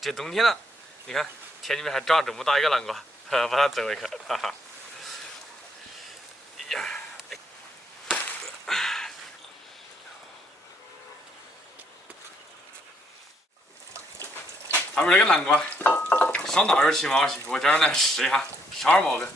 这冬天了，你看田里面还长这么大一个南瓜，把它走一个，哈哈。哎呀，他们这个南瓜上到27毛钱，我今儿来试一下，12毛个。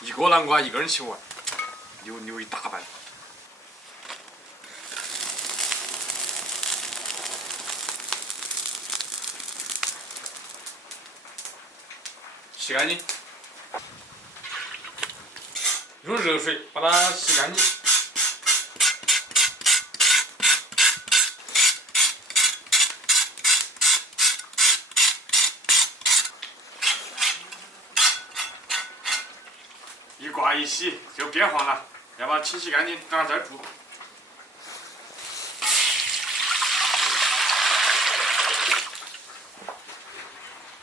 一个南瓜一个人吃完，留一大半。洗干净，用热水把它洗干净。一刮一洗就变黄了，要把它清洗干净，然后再煮。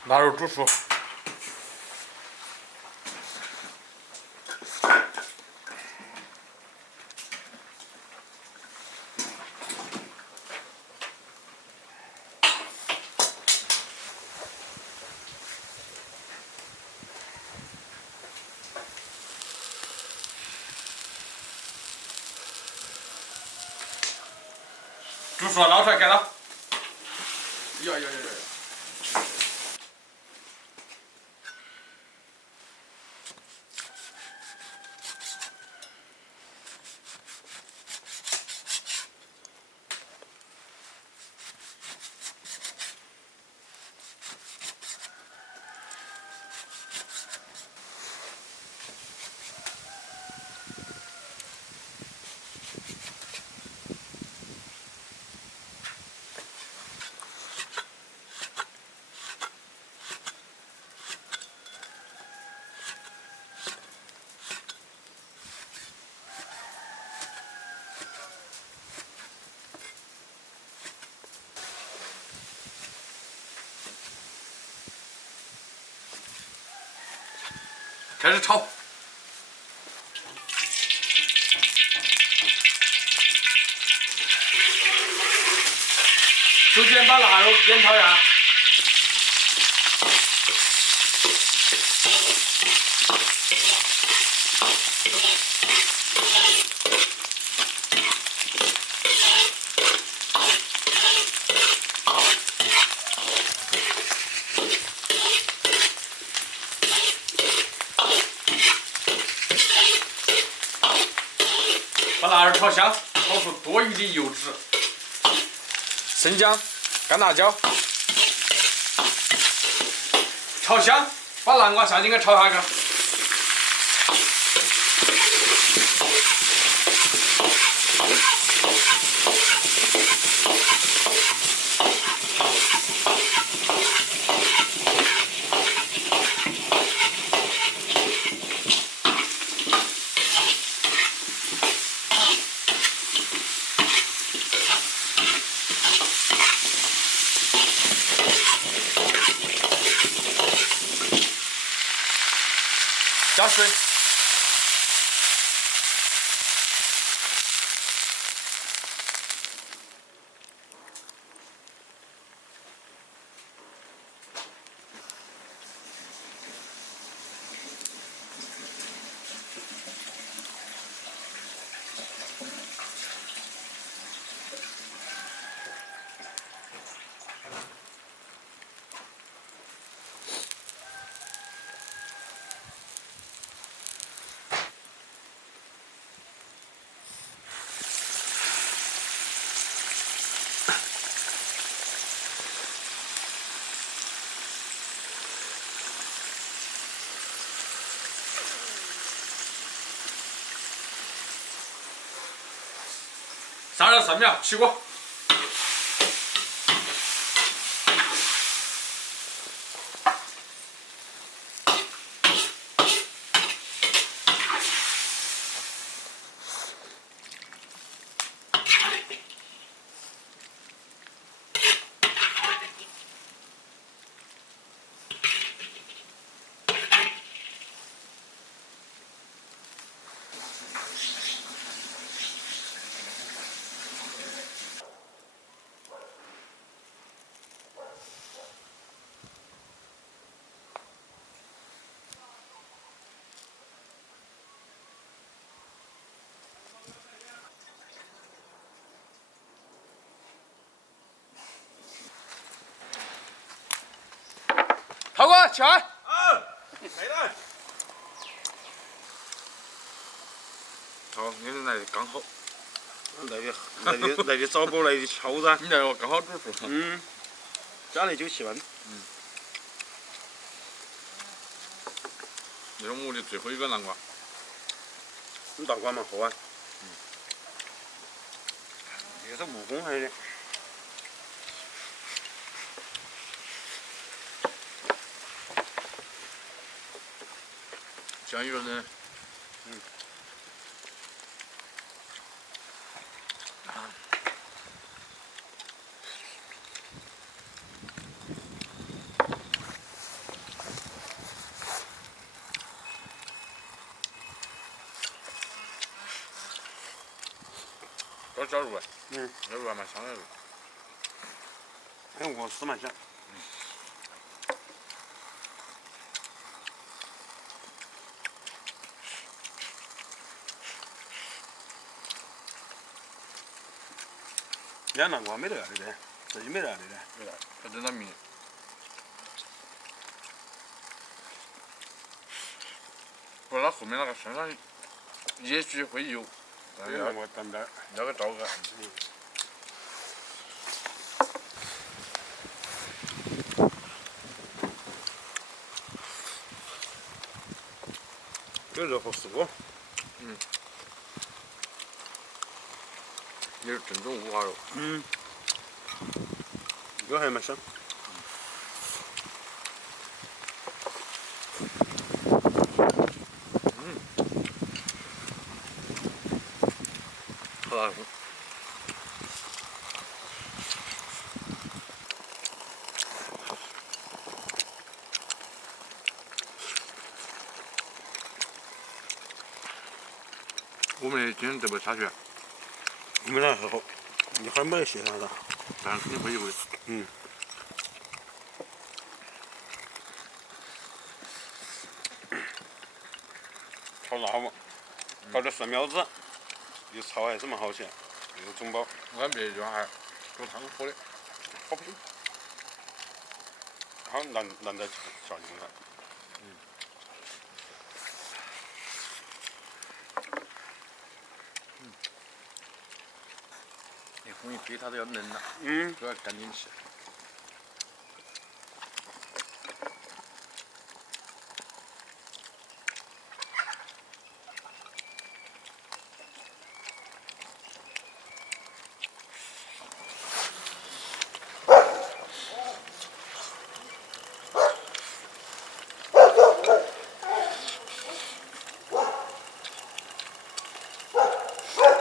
腊肉煮熟。煮熟了捞出来盖了。呀！开始炒。首先把腊肉煸炒下。把腊肉炒香，炒出多余的油脂。生姜、干辣椒，炒香，把南瓜下进去炒下去。加水。33秒，起锅。涛哥，起来！没来。好，你来的刚好。来的早不来的巧噻。你来了刚好煮熟。嗯。家里就喜欢。这是我的最后一个南瓜。你南瓜蛮好啊。这是蜈蚣还的。酱油呢？多小肉啊！这肉还蛮香的肉。还有鹅丝蛮香。人家南瓜没得的的，这里没得的的。没得，它真的米。不过它后面那个身上也许会有，但是南瓜淡淡。要个照个。有肉合适不？也是正宗五花肉。肉还蛮香。好大口。我们今天这波下雪，你们俩还好，一会儿没得雪啥子。但是肯定会有的。炒辣嘛，搞点蒜苗子，又炒还是蛮好吃，又中饱。我看别的地方还做汤喝的，好不行。好难在夏天了。你风一吹它都要嫩了，都要赶紧吃。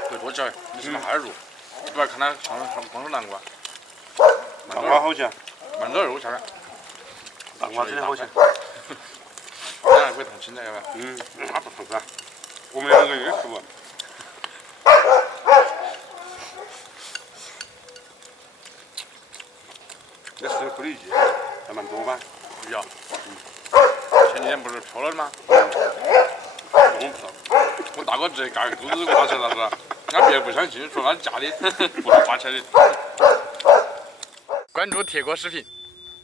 对，多起来，你是不是还入？不要看它上光是南瓜，南瓜好吃，慢点肉下来。南瓜真的好吃。咱还可以烫青菜，要不要？那不烫噻，我们两个人吃不。这是狐狸鸡，还蛮多吧？要。前几天不是飘了的吗？我不知道。我大哥直接嘎个钩子挂起来了是。俺别不相信，说他假的，不是花钱的。关注铁锅视频。